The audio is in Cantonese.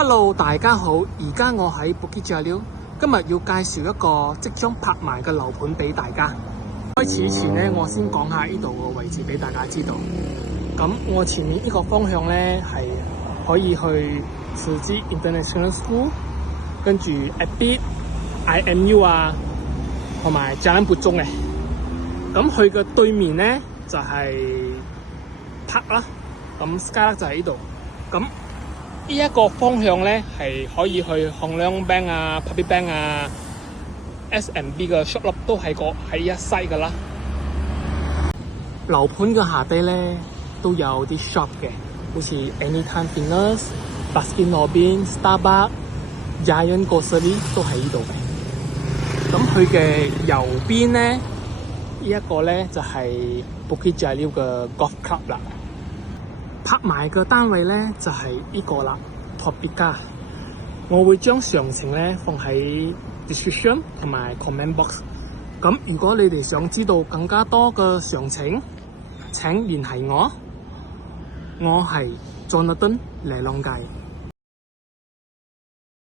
Hello， 大家好，而家我喺 Bukit Jalil， 今日要介紹一個即將拍賣嘅樓盤俾大家。開始前呢，我先講下呢度嘅位置俾大家知道。咁我前面呢個方向呢，係可以去慈濟 International School， 跟住 Abit、IMU 啊，同埋Jalan Puchong嘅。咁佢嘅對面呢，就係 Park 啦，咁 Skylark 就喺呢度。咁呢一個方向咧係可以去向量 bank 啊、Public Bank 啊、SMB 嘅 shop 都喺一 side 噶啦。樓盤嘅下低咧都有啲 shop 嘅，好似 Anytime Fitness、Baskin Robbins、Starbucks、Giant Grocery 都喺呢度嘅。咁佢嘅右邊咧，呢一個咧就係 Bukit Jalil 嘅 Golf Club 啦。拍賣嘅單位咧就係呢個啦 Tropika， 我會將詳情咧放喺 description 同埋 comment box。咁如果你哋想知道更加多嘅詳情，請聯繫我。我係 Jonathan 黎浪介。